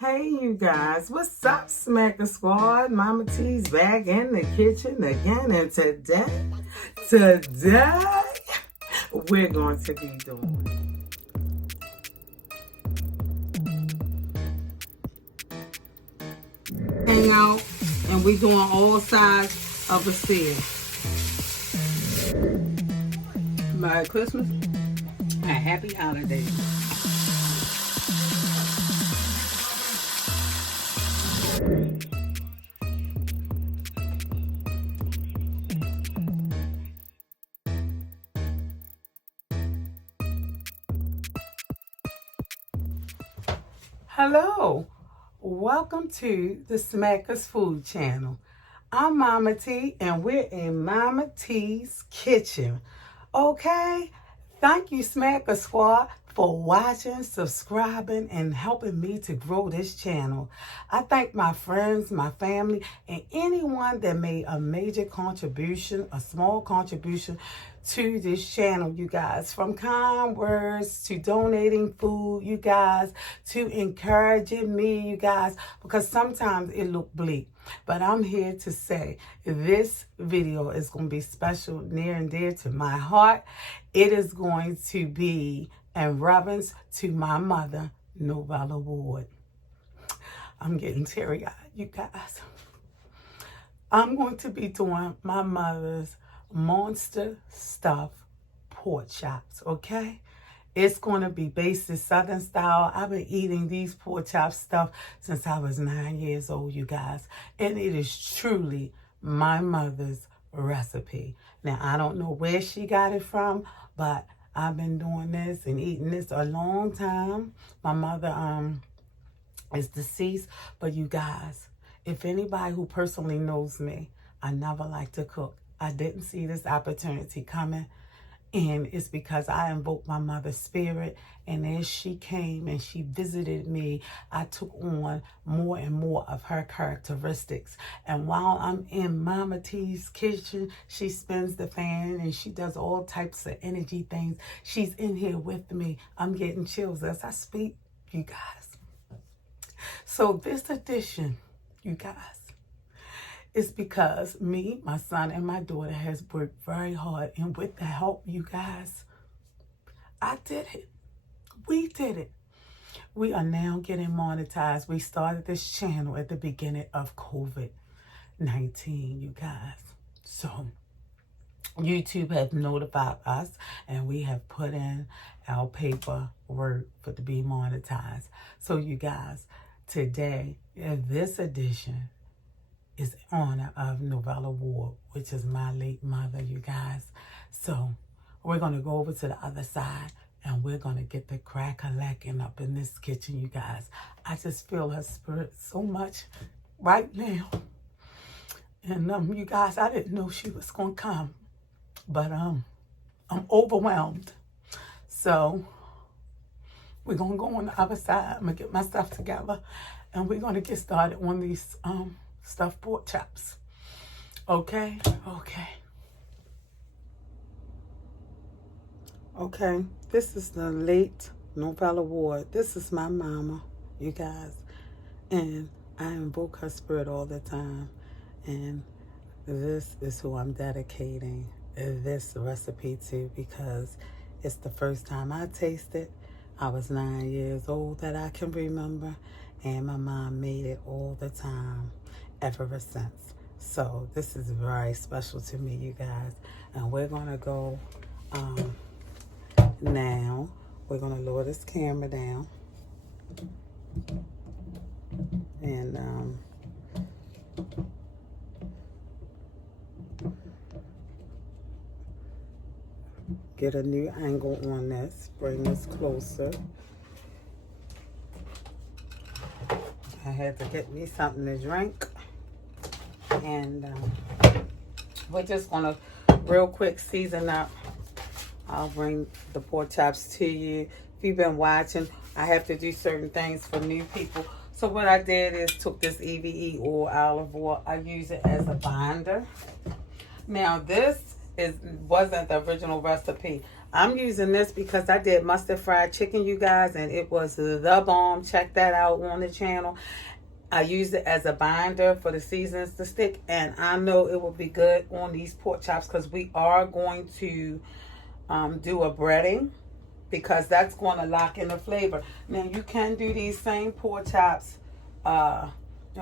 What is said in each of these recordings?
Hey you guys, what's up, Smacker Squad? Mama T's back in the kitchen again, and today, we're going to be doing hang out, and we're doing all sides of a steer. Merry Christmas and happy holidays. Hello, welcome to the Smackers Food Channel. I'm Mama T, and we're in Mama T's kitchen. Okay, thank you, Smacker Squad, for watching, subscribing, and helping me to grow this channel. I thank my friends, my family, and anyone that made a major contribution, a small contribution to this channel, you guys. From kind words to donating food, you guys, to encouraging me, you guys, because sometimes it look bleak. But I'm here to say this video is going to be special, near and dear to my heart. It is going to be in reverence to my mother, Novella Ward. I'm getting teary-eyed, you guys. I'm going to be doing my mother's monster stuffed pork chops, okay? It's going to be based in Southern style. I've been eating these pork chop stuff since I was 9 years old, you guys. And it is truly my mother's recipe. Now, I don't know where she got it from, but I've been doing this and eating this a long time. My mother is deceased, but you guys, if anybody who personally knows me, I never like to cook. I didn't see this opportunity coming, and it's because I invoked my mother's spirit, and as she came and she visited me, I took on more and more of her characteristics. And while I'm in Mama T's kitchen, she spins the fan and she does all types of energy things. She's in here with me. I'm getting chills as I speak, you guys. So this edition, you guys, it's because me, my son, and my daughter has worked very hard. And with the help, you guys, I did it. We did it. We are now getting monetized. We started this channel at the beginning of COVID-19, you guys. So YouTube has notified us, and we have put in our paperwork for to be monetized. So you guys, today, in this edition, is in honor of Novella Ward, which is my late mother, you guys. So we're going to go over to the other side, and we're going to get the crack-a-lacking up in this kitchen, you guys. I just feel her spirit so much right now. And you guys, I didn't know she was going to come, but I'm overwhelmed. So we're going to go on the other side. I'm going to get my stuff together, and we're going to get started on these stuffed pork chops. Okay. This is the late Novella Ward. This is my mama, you guys, and I invoke her spirit all the time. And this is who I'm dedicating this recipe to, because it's the first time I tasted. I was 9 years old that I can remember, and my mom made it all the time ever since. So this is very special to me, you guys. And we're gonna go now. We're gonna lower this camera down, and get a new angle on this. Bring this closer. I had to get me something to drink. And we're just going to real quick season up. I'll bring the pork chops to you. If you've been watching, I have to do certain things for new people. So what I did is took this EVE oil, olive oil. I use it as a binder. Now this wasn't the original recipe. I'm using this because I did mustard fried chicken, you guys, and it was the bomb. Check that out on the channel. I used it as a binder for the seasonings to stick, and I know it will be good on these pork chops because we are going to do a breading, because that's going to lock in the flavor. Now, you can do these same pork chops, and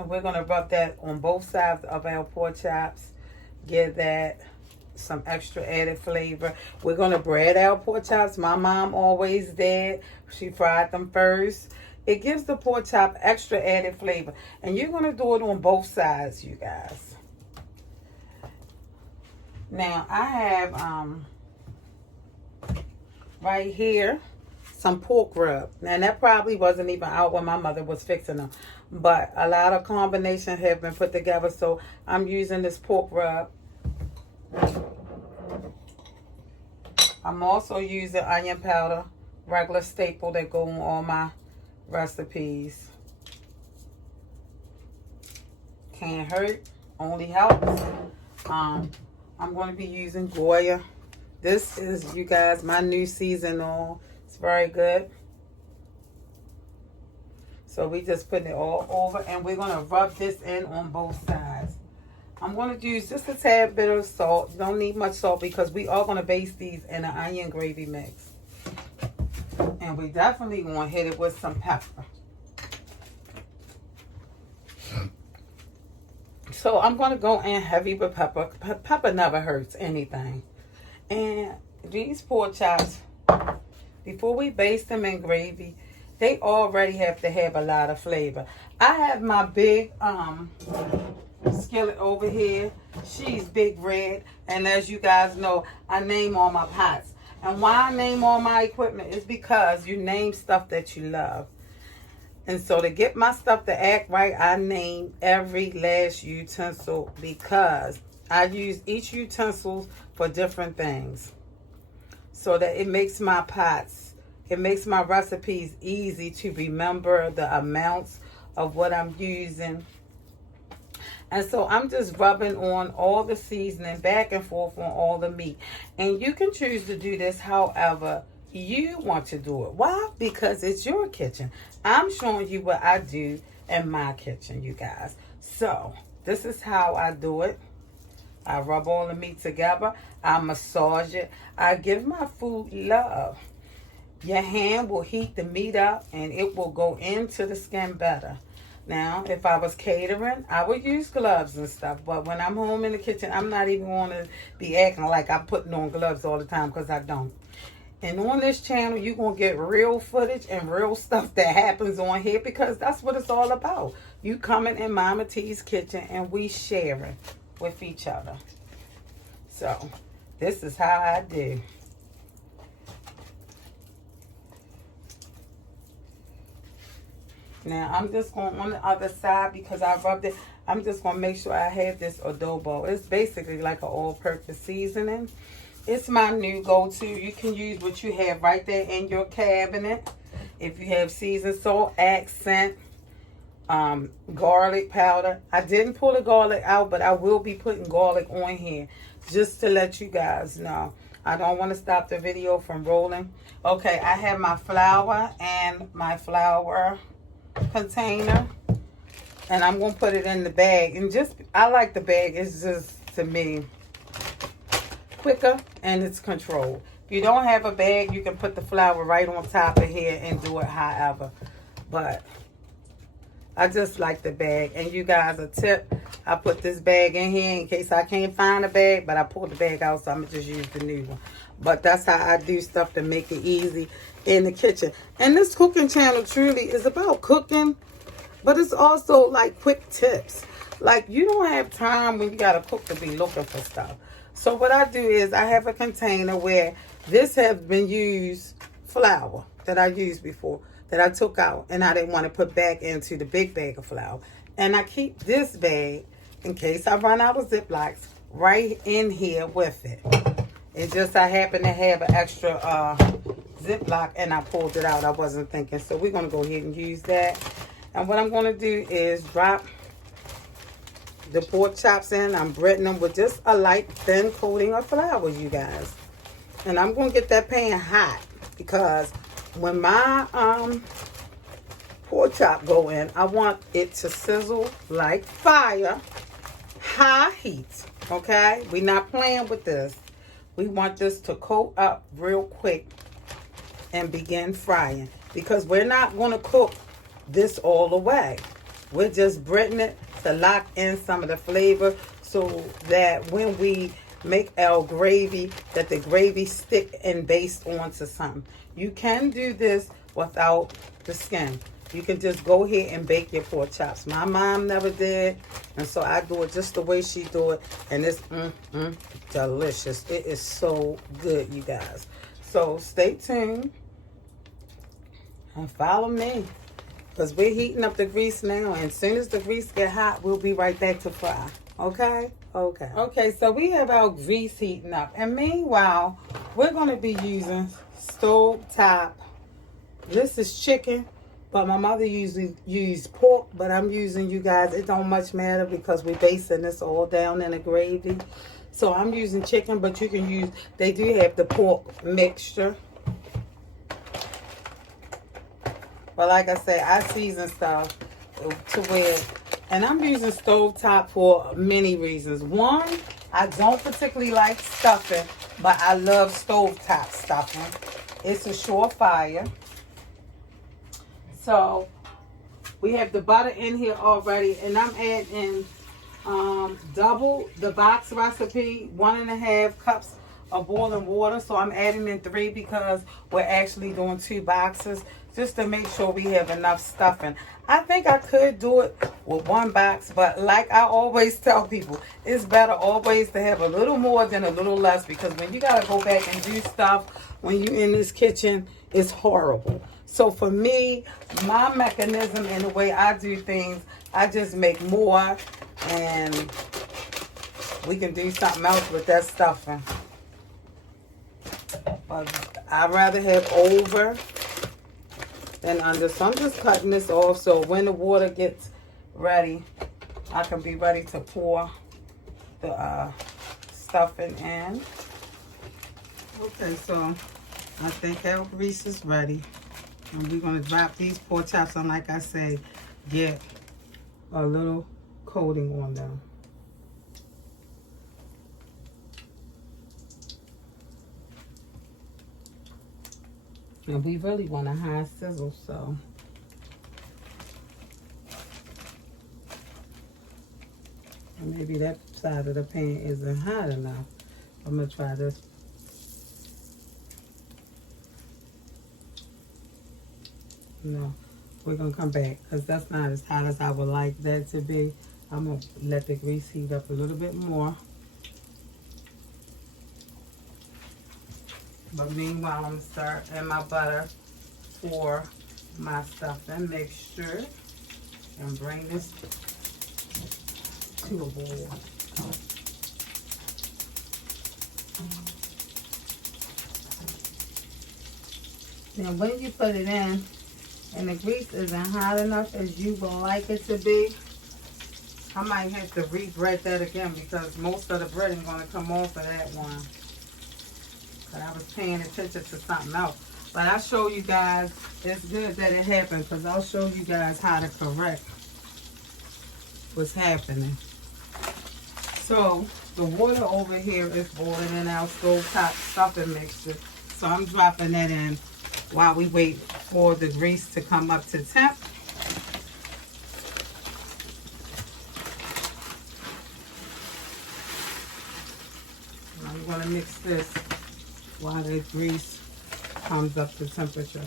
we're going to rub that on both sides of our pork chops. Give that some extra added flavor. We're going to bread our pork chops. My mom always did. She fried them first. It gives the pork chop extra added flavor. And you're going to do it on both sides, you guys. Now, I have right here some pork rub. Now, that probably wasn't even out when my mother was fixing them. But a lot of combinations have been put together. So, I'm using this pork rub. I'm also using onion powder, regular staple that go on all my recipes. Can't hurt, only helps. I'm going to be using Goya. This is, you guys, my new seasonal. It's very good. So we just putting it all over, and we're going to rub this in on both sides. I'm going to use just a tad bit of salt. You don't need much salt because we are going to base these in an onion gravy mix. And we definitely going to hit it with some pepper. So I'm going to go in heavy with pepper. Pepper never hurts anything. And these pork chops, before we baste them in gravy, they already have to have a lot of flavor. I have my big skillet over here. She's Big Red, and as you guys know, I name all my pots. And why I name all my equipment is because you name stuff that you love. And so to get my stuff to act right, I name every last utensil because I use each utensil for different things. So that it makes my pots, it makes my recipes easy to remember the amounts of what I'm using. And so I'm just rubbing on all the seasoning back and forth on all the meat. And you can choose to do this however you want to do it. Why? Because it's your kitchen. I'm showing you what I do in my kitchen, you guys. So this is how I do it. I rub all the meat together. I massage it. I give my food love. Your hand will heat the meat up and it will go into the skin better. Now, if I was catering, I would use gloves and stuff. But when I'm home in the kitchen, I'm not even going to be acting like I'm putting on gloves all the time because I don't. And on this channel, you're going to get real footage and real stuff that happens on here because that's what it's all about. You coming in Mama T's kitchen and we sharing with each other. So, this is how I do. Now, I'm just going on the other side because I rubbed it. I'm just going to make sure I have this adobo. It's basically like an all-purpose seasoning. It's my new go-to. You can use what you have right there in your cabinet. If you have seasoned salt, accent, garlic powder. I didn't pull the garlic out, but I will be putting garlic on here just to let you guys know. I don't want to stop the video from rolling. Okay, I have my flour and my flour container, and I'm going to put it in the bag. And just, I like the bag. It's just, to me, quicker and it's controlled. If you don't have a bag, you can put the flour right on top of here and do it however. But I just like the bag. And you guys, a tip, I put this bag in here in case I can't find a bag, but I pulled the bag out, so I'm going to just use the new one. But that's how I do stuff to make it easy in the kitchen. And this cooking channel truly is about cooking, but it's also like quick tips. Like, you don't have time when you got to cook to be looking for stuff. So what I do is I have a container where this has been used flour that I used before that I took out and I didn't want to put back into the big bag of flour. And I keep this bag in case I run out of Ziplocs right in here with it. It just, I happen to have an extra Ziploc and I pulled it out. I wasn't thinking. So we're going to go ahead and use that. And what I'm going to do is drop the pork chops in. I'm breading them with just a light thin coating of flour, you guys. And I'm going to get that pan hot because when my pork chop go in, I want it to sizzle like fire, high heat. Okay? We're not playing with this. We want this to coat up real quick and begin frying, because we're not going to cook this all the way. We're just breading it to lock in some of the flavor so that when we make our gravy, that the gravy stick and base onto something. You can do this without the skin. You can just go ahead and bake your pork chops. My mom never did, and so I do it just the way she do it, and it's delicious. It is so good, you guys. So stay tuned and follow me, because we're heating up the grease now, and as soon as the grease get hot, we'll be right back to fry. Okay? Okay, so we have our grease heating up, and meanwhile, we're going to be using stove top. This is chicken. But my mother usually used pork, but I'm using, you guys, it don't much matter because we're basing this all down in a gravy. So I'm using chicken, but you can use, they do have the pork mixture. But like I say, I season stuff to where, and I'm using stovetop for many reasons. One, I don't particularly like stuffing, but I love stovetop stuffing. It's a surefire. So we have the butter in here already, and I'm adding double the box recipe, 1.5 cups of boiling water. So I'm adding in 3 because we're actually doing 2 boxes just to make sure we have enough stuffing. I think I could do it with 1 box, but like I always tell people, it's better always to have a little more than a little less, because when you gotta go back and do stuff when you're in this kitchen, it's horrible. So for me, my mechanism and the way I do things, I just make more, and we can do something else with that stuffing. But I'd rather have over than under. So I'm just cutting this off so when the water gets ready, I can be ready to pour the stuffing in. Okay, so I think our grease is ready. And we're going to drop these pork chops on, like I say, get a little coating on them. And we really want a high sizzle, so. And maybe that side of the pan isn't hot enough. I'm going to try this. No, we're going to come back because that's not as hot as I would like that to be. I'm going to let the grease heat up a little bit more. But meanwhile, I'm going to start adding my butter for my stuffing mixture and bring this to a boil. Now, when you put it in, and the grease isn't hot enough as you would like it to be, I might have to re-bread that again because most of the breading going to come off of that one. But I was paying attention to something else. But I'll show you guys, it's good that it happened because I'll show you guys how to correct what's happening. So the water over here is boiling in our stovetop stuffing mixture. So I'm dropping that in while we wait for the grease to come up to temp. I'm going to mix this while the grease comes up to temperature.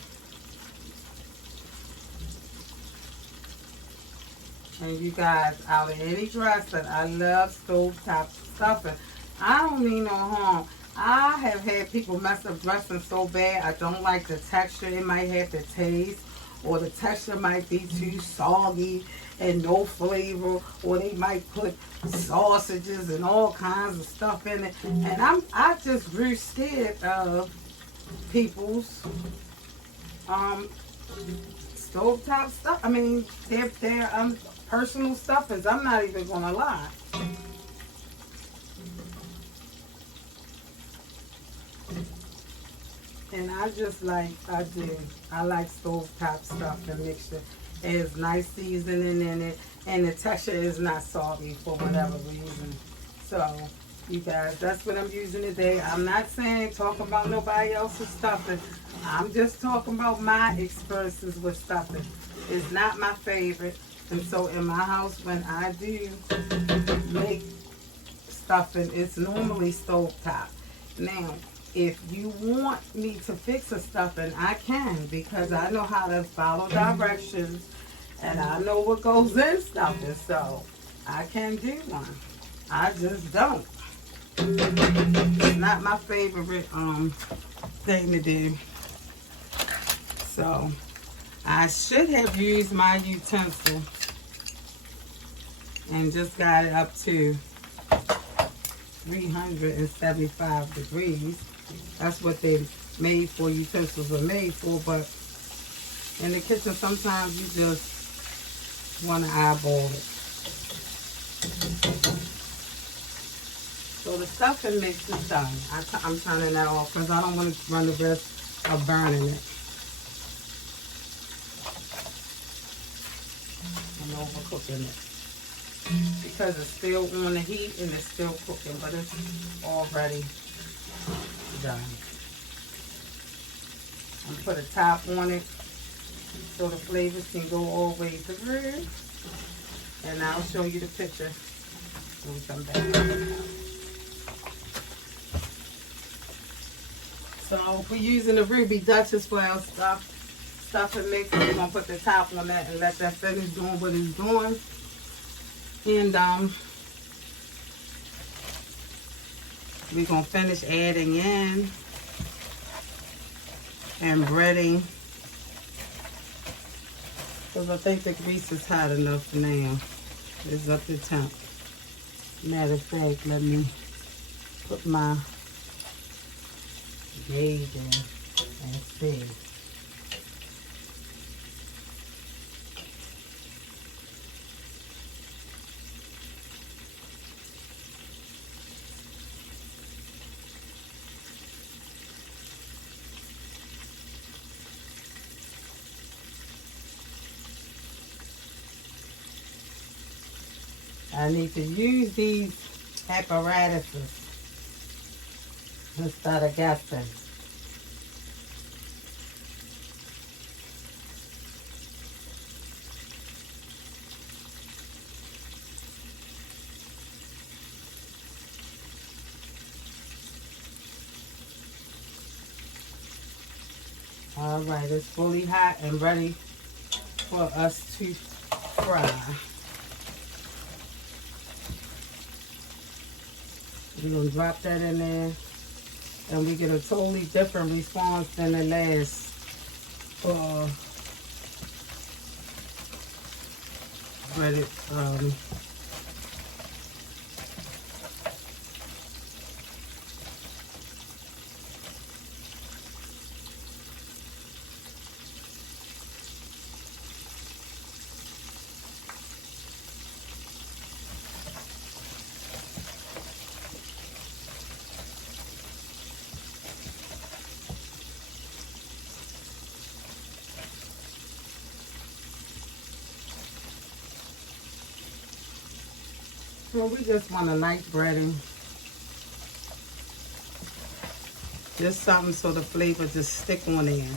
And you guys, out of any dressing, I love stovetop stuffing. I don't mean no harm. I have had people mess up dressing so bad. I don't like the texture. It might have the taste, or the texture might be too soggy and no flavor, or they might put sausages and all kinds of stuff in it. And I just grew scared of people's stovetop stuff. I mean, they're personal stuffers. I'm not even gonna lie. And I like stovetop stuffing mixture. It has nice seasoning in it, and the texture is not soggy for whatever reason. So, you guys, that's what I'm using today. I'm not saying talk about nobody else's stuffing. I'm just talking about my experiences with stuffing. It's not my favorite. And so in my house, when I do make stuffing, it's normally stovetop. Now, if you want me to fix a stuffing, I can, because I know how to follow directions and I know what goes in stuffing, so I can do one. I just don't. It's not my favorite thing to do. So I should have used my utensil and just got it up to 375 degrees. That's what they made for, utensils are made for, but in the kitchen sometimes you just want to eyeball it. So the stuffing mix is done. I'm turning that off because I don't want to run the risk of burning it. I'm overcooking it because it's still on the heat and it's still cooking, but it's already done. I'm gonna put a top on it so the flavors can go all the way through, and I'll show you the picture when we come back. So we're using the Ruby Duchess for our stuffing mix. We're gonna put the top on that and let that finish doing what it's doing. And we're gonna finish adding in and breading, because I think the grease is hot enough now. It's up to temp. Matter of fact, let me put my gauge in and see. I need to use these apparatuses instead of guessing. All right, it's fully hot and ready for us to fry. We're going to drop that in there, and we get a totally different response than the last breaded well, we just want a light breading. Just something so the flavor just stick on there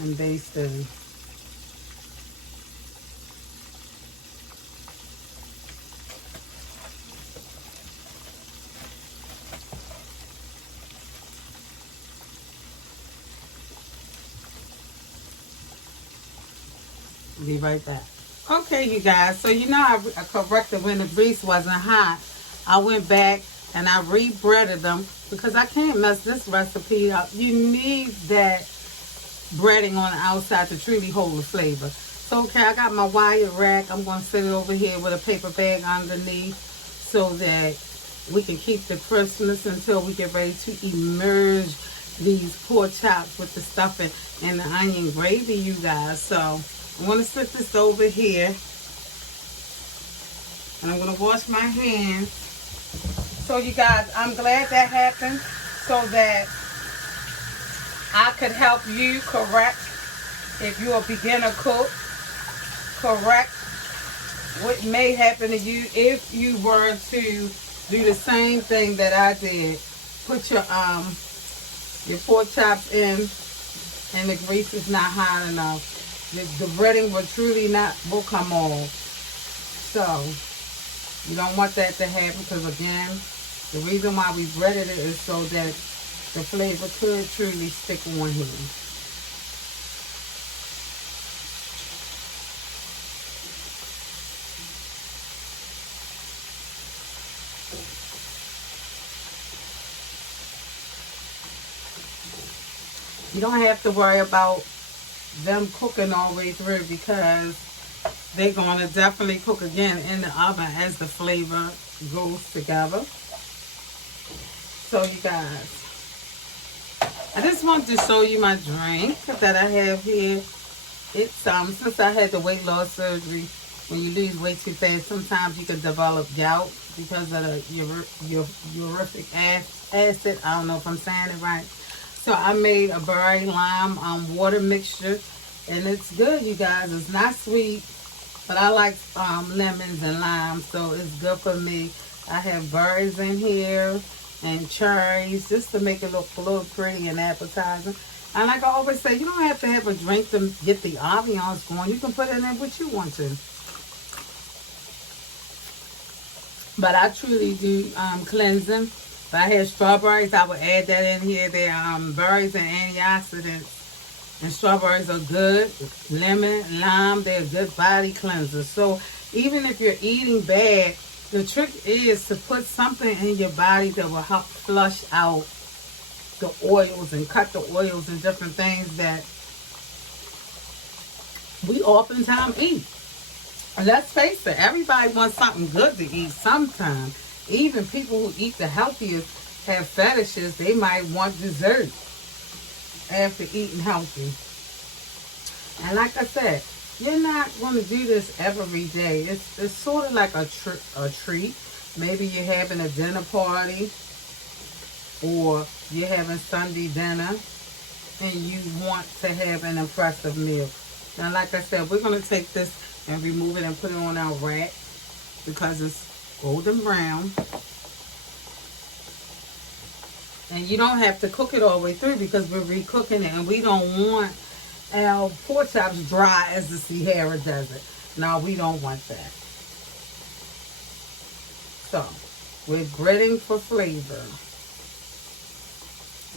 and baste in. Be right back. Okay, you guys, so you know I corrected when the grease wasn't hot. I went back and I re-breaded them because I can't mess this recipe up. You need that breading on the outside to truly hold the flavor. So, okay, I got my wire rack. I'm going to sit it over here with a paper bag underneath so that we can keep the crispness until we get ready to immerse these pork chops with the stuffing and the onion gravy, you guys. So I'm going to sit this over here, and I'm going to wash my hands. So you guys, I'm glad that happened so that I could help you correct, if you're a beginner cook, correct what may happen to you if you were to do the same thing that I did. Put your pork chops in and the grease is not hot enough. The breading will come off. So you don't want that to happen, because again, the reason why we breaded it is so that the flavor could truly stick on here. You don't have to worry about them cooking all the way through, because they're going to definitely cook again in the oven as the flavor goes together. So you guys, I just wanted to show you my drink that I have here. It's since I had the weight loss surgery, when you lose weight too fast, sometimes you can develop gout because of the uric acid. I don't know if I'm saying it right. So I made a berry lime water mixture, and it's good, you guys. It's not sweet, but I like lemons and limes, so it's good for me. I have berries in here and cherries, just to make it look a little pretty and appetizing. And like I always say, you don't have to have a drink to get the ambiance going. You can put it in what you want to. But I truly do cleansing. If I had strawberries, I would add that in here. They're berries and antioxidants. And strawberries are good. Lemon, lime, they're good body cleansers. So even if you're eating bad, the trick is to put something in your body that will help flush out the oils and cut the oils and different things that we oftentimes eat. And let's face it, everybody wants something good to eat sometime. Even people who eat the healthiest have fetishes. They might want dessert after eating healthy. And like I said, you're not going to do this every day. It's sort of like a treat. Maybe you're having a dinner party, or you're having Sunday dinner, and you want to have an impressive meal. Now, like I said, we're going to take this and remove it and put it on our rack, because it's golden brown. And you don't have to cook it all the way through, because we're recooking it, and we don't want our pork chops dry as the Sahara Desert. No, we don't want that. So we're breading for flavor.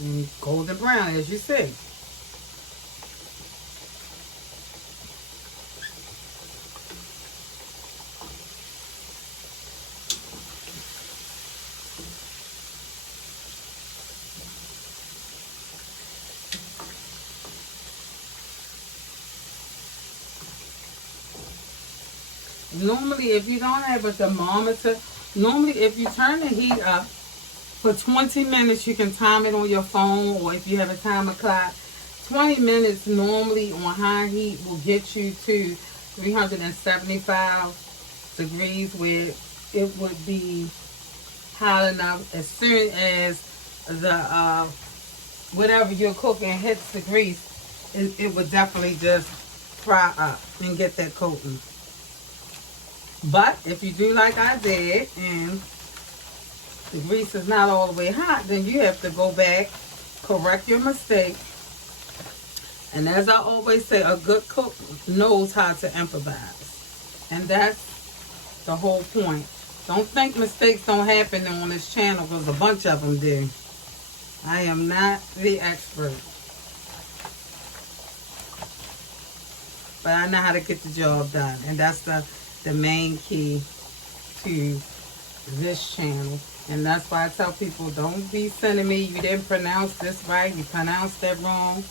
And golden brown, as you see. Normally, if you don't have a thermometer, normally if you turn the heat up for 20 minutes, you can time it on your phone, or if you have a timer clock, 20 minutes normally on high heat will get you to 375 degrees, where it would be hot enough as soon as the whatever you're cooking hits the grease, it would definitely just fry up and get that coating. But if you do like I did and the grease is not all the way hot, then you have to go back, correct your mistake. And as I always say, a good cook knows how to improvise. And that's the whole point. Don't think mistakes don't happen on this channel, because a bunch of them do. I am not the expert, but I know how to get the job done. And that's the main key to this channel. And that's why I tell people, don't be sending me, you didn't pronounce this right, you pronounced that wrong.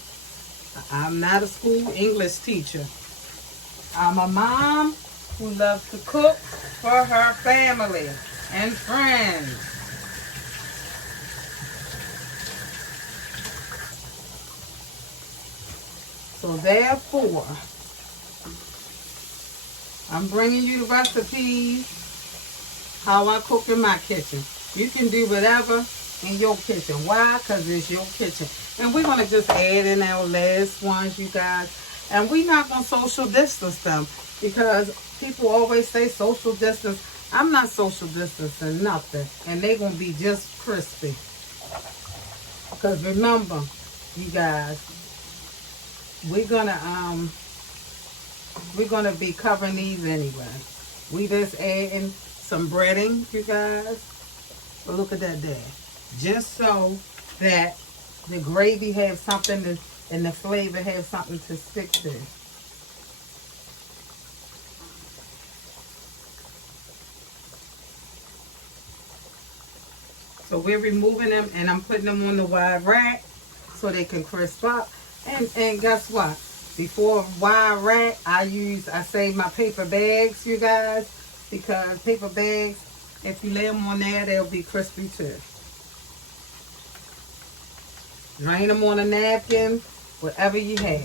I'm not a school English teacher. I'm a mom who loves to cook for her family and friends. So therefore, I'm bringing you the recipes how I cook in my kitchen. You can do whatever in your kitchen. Why? Because it's your kitchen. And we're going to just add in our last ones, you guys. And we're not going to social distance them because people always say social distance. I'm not social distancing nothing. And they're going to be just crispy. Because remember, you guys, we're going to be covering these anyway. We just adding some breading, you guys. But look at that there. Just so that the gravy has something to, and the flavor has something to stick to. So we're removing them and I'm putting them on the wide rack so they can crisp up. And guess what? Before wide rack, I save my paper bags, you guys, because paper bags, if you lay them on there, they'll be crispy too. Drain them on a napkin, whatever you have.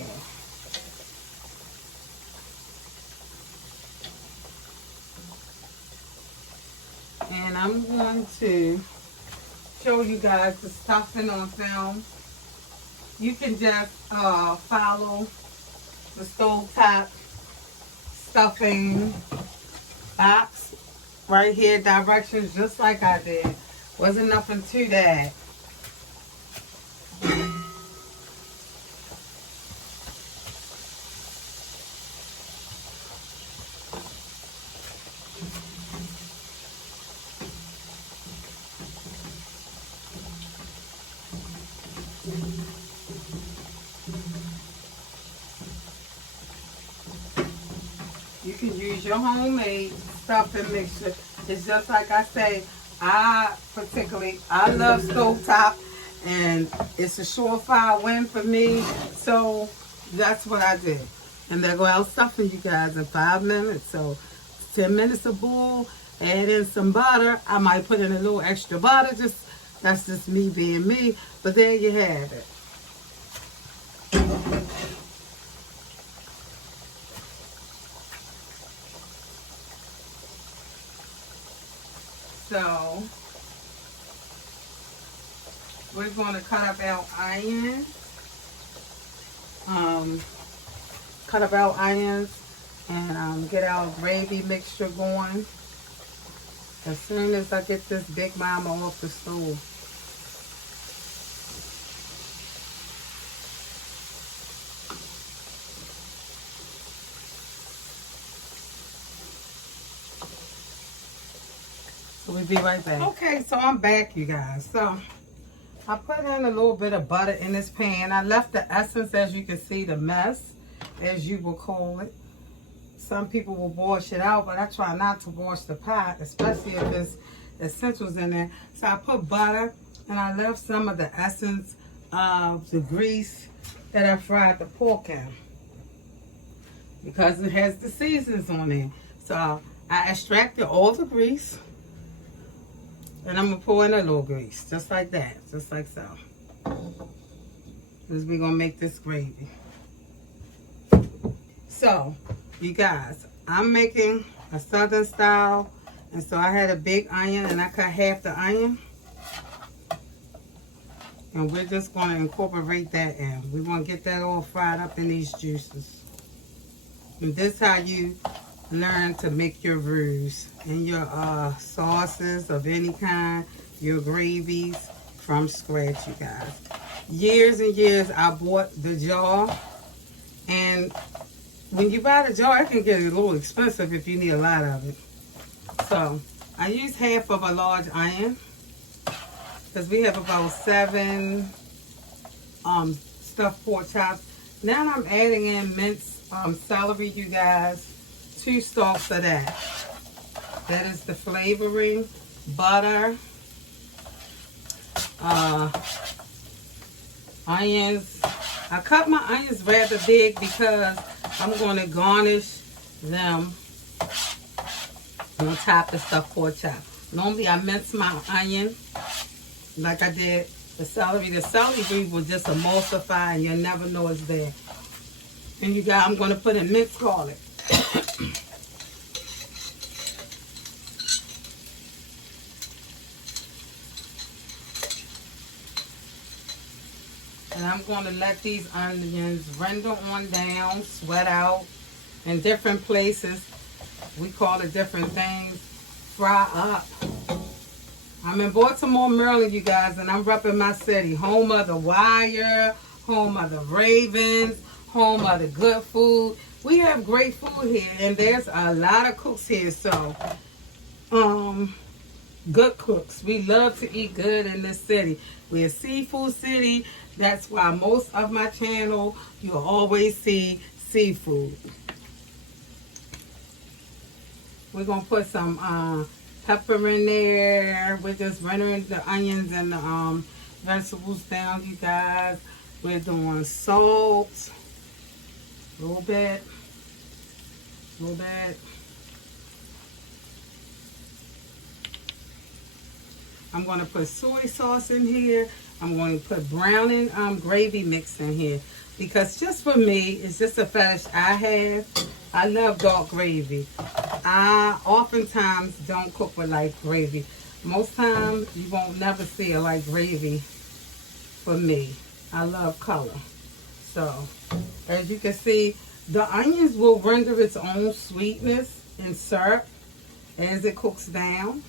And I'm going to show you guys the stuffing on film. You can just follow the stovetop stuffing box right here, directions just like I did. Wasn't nothing to that. You can use your homemade stuffing mixture. It's just like I say, I love stovetop, and it's a surefire win for me. So that's what I did. And there go our stuffing, you guys, in 5 minutes. So 10 minutes of boil, add in some butter. I might put in a little extra butter. That's just me being me. But there you have it. So we're going to cut up our onions. Cut up our onions and get our gravy mixture going as soon as I get this big mama off the stove. So we'll be right back. Okay, so I'm back, you guys. So I put in a little bit of butter in this pan. I left the essence, as you can see, the mess, as you will call it. Some people will wash it out, but I try not to wash the pot, especially if there's essentials in there. So I put butter, and I left some of the essence of the grease that I fried the pork in, because it has the seasons on it. So I extracted all the grease. And I'm going to pour in a little grease, just like that, just like so. Because we're going to make this gravy. So, you guys, I'm making a southern style. And so I had a big onion and I cut half the onion. And we're just going to incorporate that in. We're going to get that all fried up in these juices. And this is how you learn to make your roux and your sauces of any kind, your gravies from scratch, you guys. Years and years I bought the jar, and when you buy the jar, it can get a little expensive if you need a lot of it. So I use half of a large onion because we have about 7 stuffed pork chops. Now I'm adding in minced celery, you guys. 2 stalks of that. That is the flavoring. Butter. Onions. I cut my onions rather big because I'm going to garnish them on top of stuffed pork chop. Normally I mince my onion like I did the celery. The celery will just emulsify and you'll never know it's there. And you guys, I'm going to put in minced garlic. And I'm going to let these onions render on down, sweat out in different places. We call it different things. Fry up. I'm in Baltimore, Maryland, you guys, and I'm repping my city. Home of the Wire, home of the Ravens, home of the good food. We have great food here, and there's a lot of cooks here, so good cooks. We love to eat good in this city. We're a seafood city. That's why most of my channel, you'll always see seafood. We're going to put some pepper in there. We're just rendering the onions and the vegetables down, you guys. We're doing salt. A little bit. A little bit. I'm going to put soy sauce in here. I'm going to put browning gravy mix in here. Because just for me, it's just a fetish I have. I love dark gravy. I oftentimes don't cook with light gravy. Most times, you won't never see a light gravy for me. I love color. So, as you can see, the onions will render its own sweetness and syrup as it cooks down.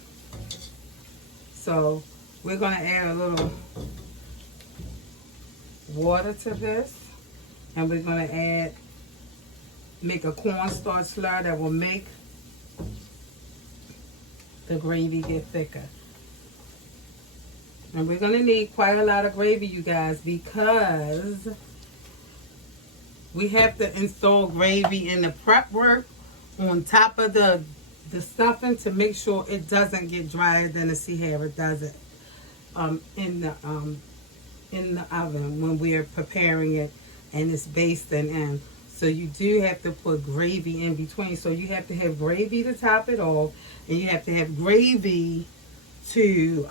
So, we're going to add a little water to this. And we're going to make a cornstarch slur that will make the gravy get thicker. And we're going to need quite a lot of gravy, you guys, because we have to install gravy in the prep work on top of the stuffing to make sure it doesn't get drier than the Sahara does it in the oven when we're preparing it and it's basting in. So you do have to put gravy in between. So you have to have gravy to top it off, and you have to have gravy to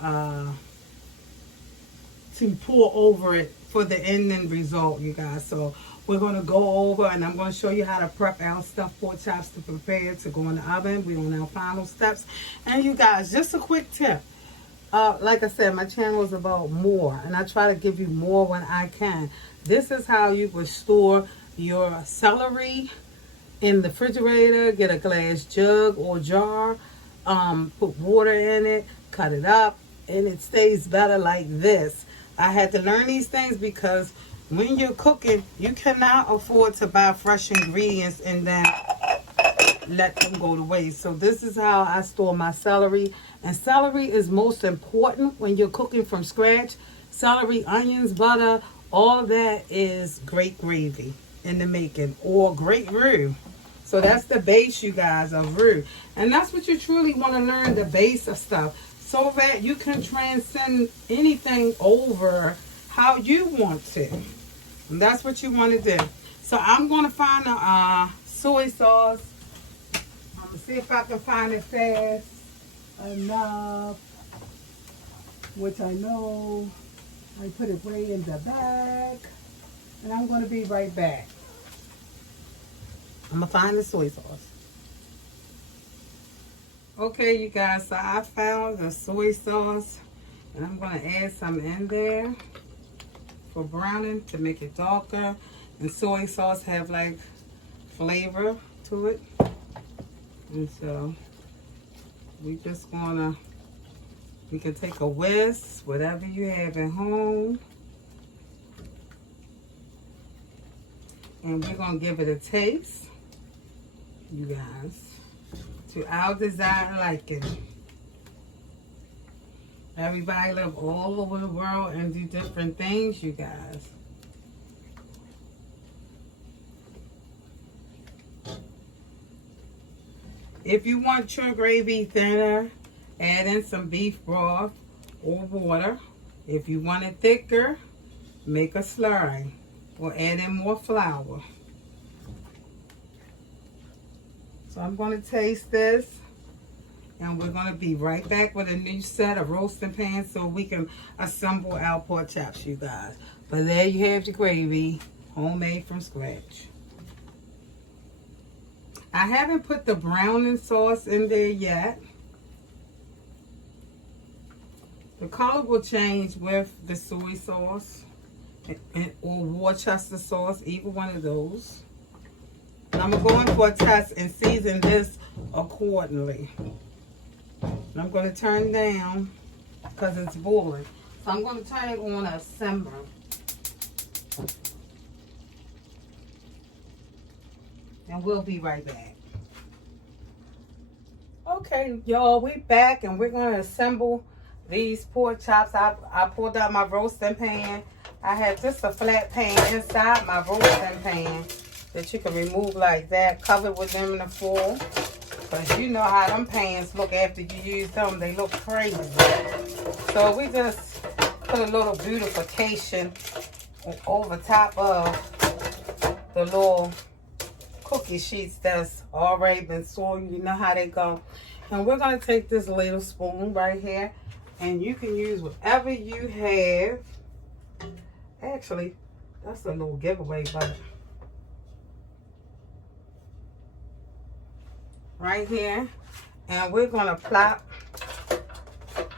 pour over it for the ending result, you guys. So we're going to go over, and I'm going to show you how to prep our stuffed pork chops to prepare to go in the oven. We're on our final steps. And you guys, just a quick tip. Like I said, my channel is about more, and I try to give you more when I can. This is how you would store your celery in the refrigerator. Get a glass jug or jar, put water in it, cut it up, and it stays better like this. I had to learn these things because when you're cooking, you cannot afford to buy fresh ingredients and then let them go to waste. So this is how I store my celery. And celery is most important when you're cooking from scratch. Celery, onions, butter, all of that is great gravy in the making, or great roux. So that's the base, you guys, of roux. And that's what you truly want to learn, the base of stuff, so that you can transcend anything over how you want to. And that's what you want to do. So I'm going to find the soy sauce. I'm going to see if I can find it fast enough, which I know I put it way in the back. And I'm going to be right back. I'm going to find the soy sauce. Okay, you guys, so I found the soy sauce. And I'm going to add some in there for browning to make it darker. And soy sauce have like flavor to it. And so we just going to, we can take a whisk, whatever you have at home. And we're going to give it a taste, you guys, to our desired liking. Everybody live all over the world and do different things, you guys. If you want your gravy thinner, add in some beef broth or water. If you want it thicker, make a slurry or add in more flour. So I'm going to taste this, and we're going to be right back with a new set of roasting pans so we can assemble our pork chops, you guys. But there you have your gravy, homemade from scratch. I haven't put the browning sauce in there yet. The color will change with the soy sauce or Worcester sauce, either one of those. And I'm going for a test and season this accordingly. And I'm going to turn down because it's boiling. So I'm going to turn it on a simmer. And we'll be right back. Okay, y'all, we back and we're going to assemble these pork chops. I pulled out my roasting pan. I had just a flat pan inside my roasting pan that you can remove like that, covered with aluminum foil. Because you know how them pans look after you use them. They look crazy. So we just put a little beautification over top of the little cookie sheets that's already been soiled. You know how they go. And we're going to take this little spoon right here. And you can use whatever you have. Actually, that's a little giveaway, but right here. And we're going to plop,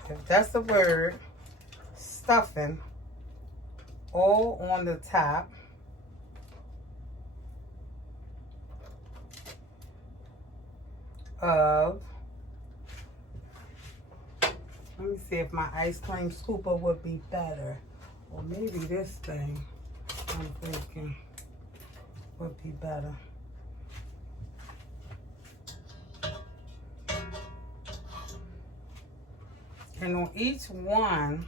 if that's the word, stuffing all on the top. Of, let me see if my ice cream scooper would be better, or maybe this thing I'm thinking would be better. And on each one,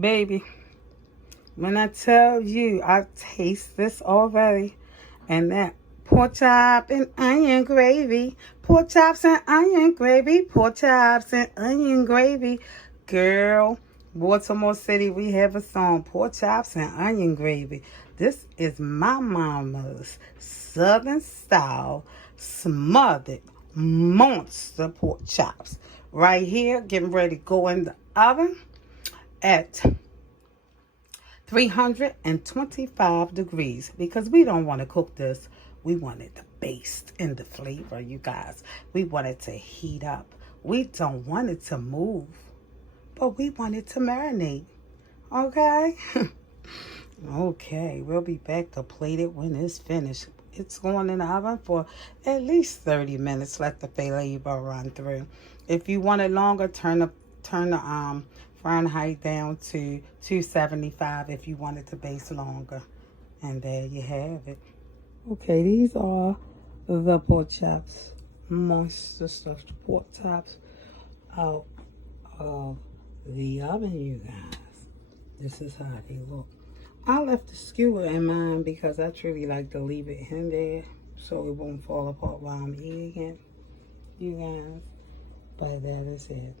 baby, when I tell you I taste this already, and that pork chop and onion gravy, pork chops and onion gravy, pork chops and onion gravy, girl, Baltimore City, we have a song, pork chops and onion gravy. This is my mama's Southern style smothered monster pork chops. Right here, getting ready to go in the oven at 325 degrees, because we don't want to cook this. We want it to baste in the flavor, you guys. We want it to heat up. We don't want it to move, but we want it to marinate. Okay? Okay, we'll be back to plate it when it's finished. It's going in the oven for at least 30 minutes. Let the flavor run through. If you want it longer, turn the Fahrenheit down to 275 if you want it to base longer. And there you have it. Okay, these are the pork chops. Monster stuffed pork chops out of the oven, you guys. This is how they look. I left the skewer in mine because I truly like to leave it in there so it won't fall apart while I'm eating it, you guys. But that is it.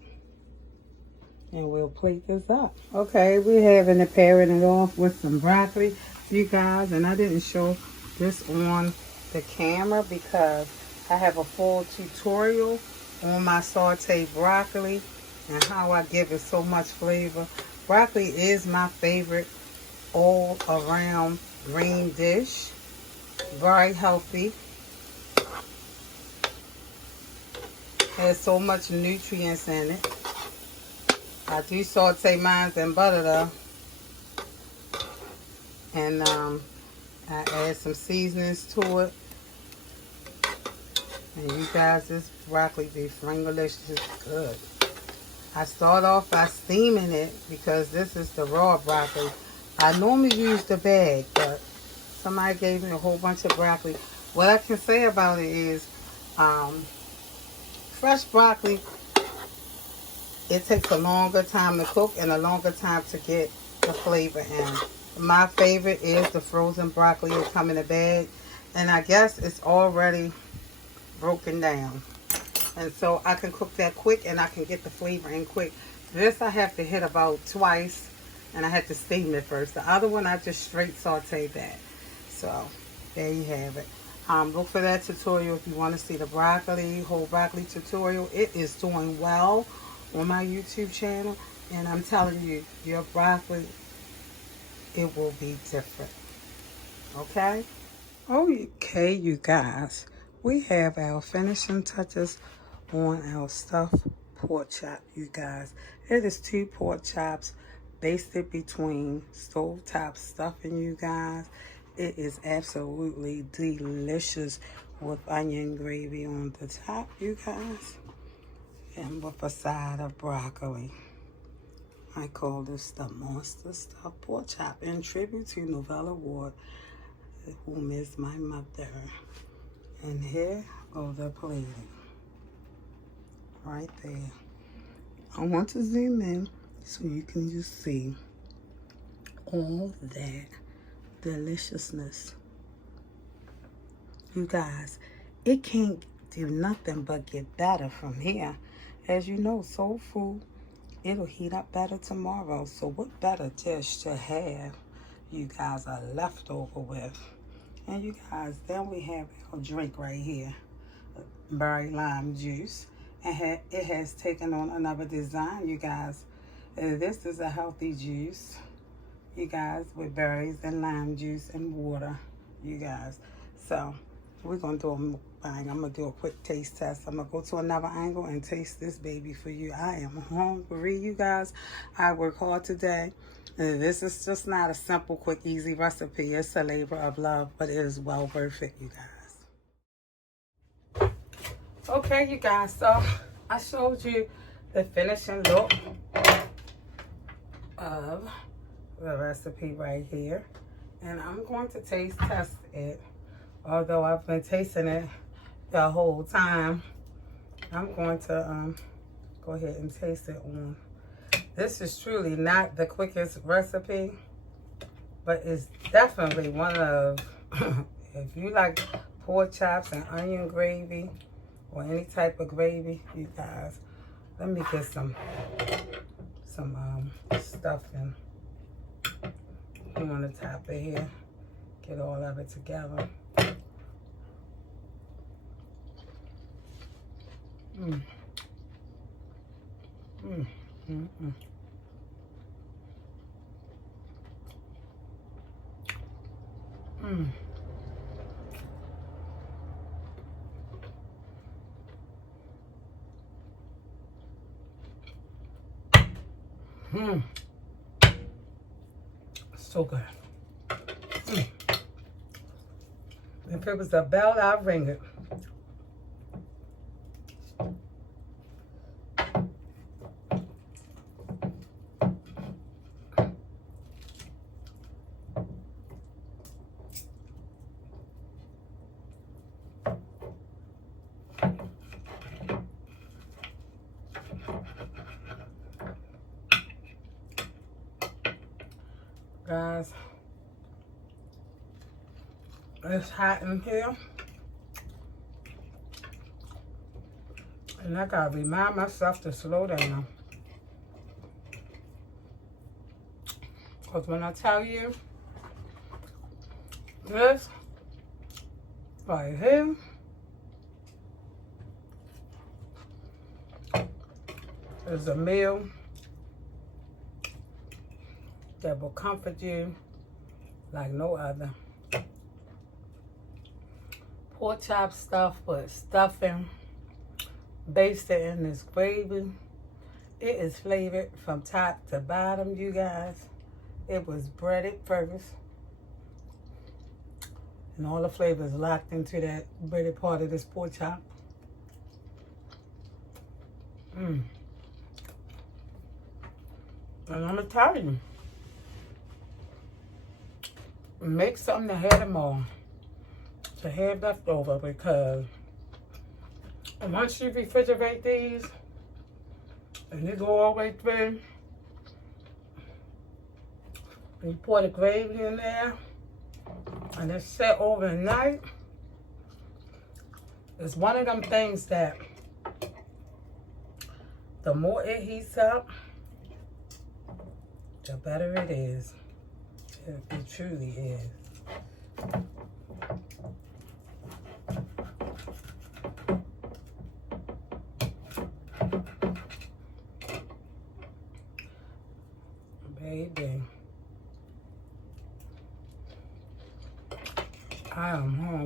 And we'll plate this up. Okay, we're having to pair it off with some broccoli, you guys. And I didn't show this on the camera because I have a full tutorial on my sauteed broccoli and how I give it so much flavor. Broccoli is my favorite all-around green dish. Very healthy. Has so much nutrients in it. I do saute mine in butter though. And I add some seasonings to it. And you guys, this broccoli beef Fringalicious is good. I start off by steaming it because this is the raw broccoli. I normally use the bag, but somebody gave me a whole bunch of broccoli. What I can say about it is fresh broccoli, it takes a longer time to cook and a longer time to get the flavor in. My favorite is the frozen broccoli that come in a bag. And I guess it's already broken down. And so I can cook that quick and I can get the flavor in quick. This I have to hit about twice and I had to steam it first. The other one I just straight sauteed that. So there you have it. Look for that tutorial if you want to see the whole broccoli tutorial. It is doing well on my YouTube channel. And I'm telling you, your broccoli, it will be different. Okay? Okay, you guys. We have our finishing touches on our stuffed pork chop, you guys. It is 2 pork chops basted between stovetop stuffing, you guys. It is absolutely delicious with onion gravy on the top, you guys. And with a side of broccoli. I call this the Monster Stuffed Pork Chop in tribute to Novella Ward, whom is my mother. And here go the plating. Right there. I want to zoom in so you can just see all that deliciousness. You guys, it can't do nothing but get better from here. As you know, soul food, it'll heat up better tomorrow. So what better dish to have you guys are leftover with? And you guys, then we have our drink right here, berry lime juice. And it has taken on another design, you guys. This is a healthy juice, you guys, with berries and lime juice and water, you guys. So we're going to do a mukbang. I'm going to do a quick taste test. I'm going to go to another angle and taste this baby for you. I am hungry, you guys. I work hard today. This is just not a simple, quick, easy recipe. It's a labor of love, but it is well worth it, you guys. Okay, you guys, so I showed you the finishing look of the recipe right here. And I'm going to taste test it. Although I've been tasting it the whole time, I'm going to go ahead and taste it on. This is truly not the quickest recipe, but it's definitely one of, if you like pork chops and onion gravy or any type of gravy, you guys, let me get some stuffing on the top of here. Get all of it together. Mm. Mm. Mm. Mm. Mm. Mm. So good. Mm. If it was a bell, I'd ring it. Guys, it's hot in here, and I gotta remind myself to slow down. Because when I tell you this right here is a meal that will comfort you like no other. Pork chop stuffed with stuffing, basted in this gravy. It is flavored from top to bottom, you guys. It was breaded first, and all the flavors locked into that breaded part of this pork chop. And I'm gonna tell you, make something to have them all, to have left over, because once you refrigerate these and you go all the way through and you pour the gravy in there and it's set overnight, it's one of them things that the more it heats up, the better it is. It truly is.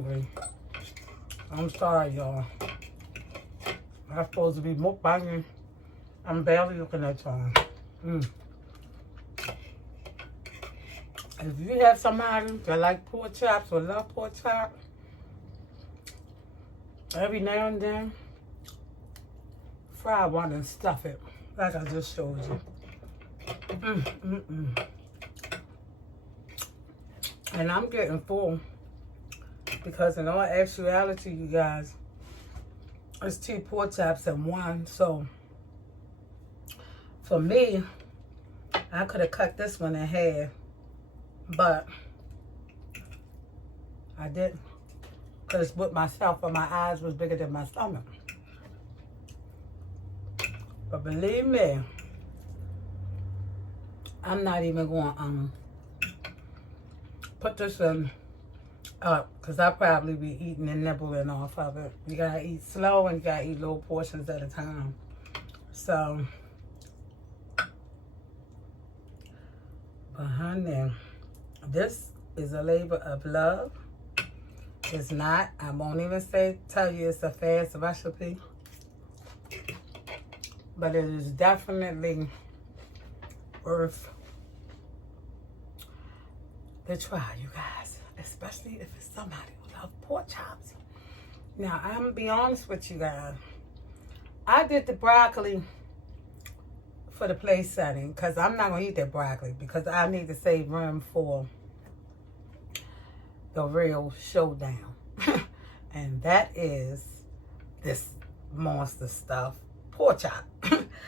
hungry. I'm sorry, y'all. I'm supposed to be mukbanging. I'm barely looking at y'all. If you have somebody that like pork chops or love pork chop, every now and then, fry one and stuff it, like I just showed you. And I'm getting full because in all actuality, you guys, it's 2 pork chops in one. So for me, I could have cut this one in half, but I didn't, because with myself, my eyes was bigger than my stomach. But believe me, I'm not even going to put this in up, because I'll probably be eating and nibbling off of it. You got to eat slow and you got to eat little portions at a time. So, but honey, this is a labor of love. It's not, I won't even tell you it's a fast recipe. But it is definitely worth the try, you guys. Especially if it's somebody who loves pork chops. Now, I'm going to be honest with you guys. I did the broccoli for the place setting because I'm not going to eat that broccoli because I need to save room for the real showdown. And that is this monster stuff, pork chop.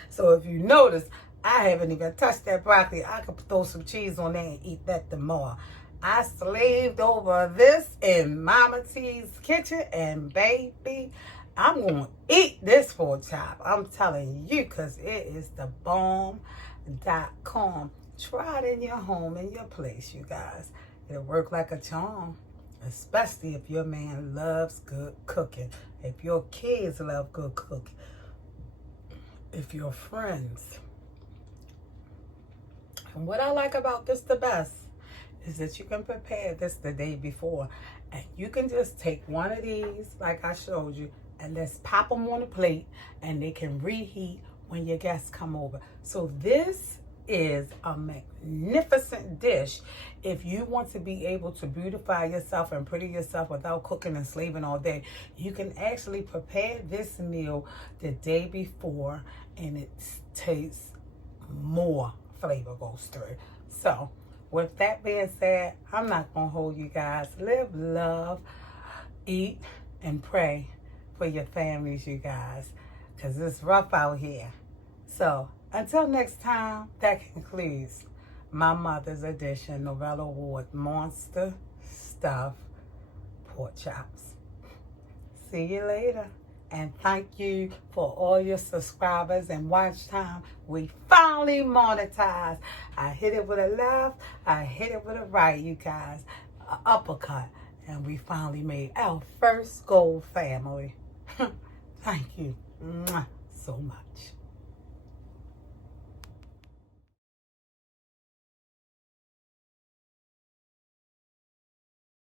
So if you notice, I haven't even touched that broccoli. I could throw some cheese on there and eat that tomorrow. I slaved over this in Mama T's kitchen, and baby, I'm going to eat this pork chop. I'm telling you, because it is the bomb.com. Try it in your home, in your place, you guys. It'll work like a charm, especially if your man loves good cooking, if your kids love good cooking, if your friends. And what I like about this the best is that you can prepare this the day before, and you can just take one of these like I showed you and let's pop them on a plate, and they can reheat when your guests come over. So this is a magnificent dish if you want to be able to beautify yourself and pretty yourself without cooking and slaving all day. You can actually prepare this meal the day before, and it tastes more flavor goes through. So with that being said, I'm not gonna hold you guys. Live, love, eat, and pray for your families, you guys, because it's rough out here. So until next time, that concludes my mother's edition, Novella Award Monster Stuffed Pork Chops. See you later. And thank you for all your subscribers and watch time. We finally monetized. I hit it with a left, I hit it with a right, you guys. An uppercut. And we finally made our first goal family. Thank you so much.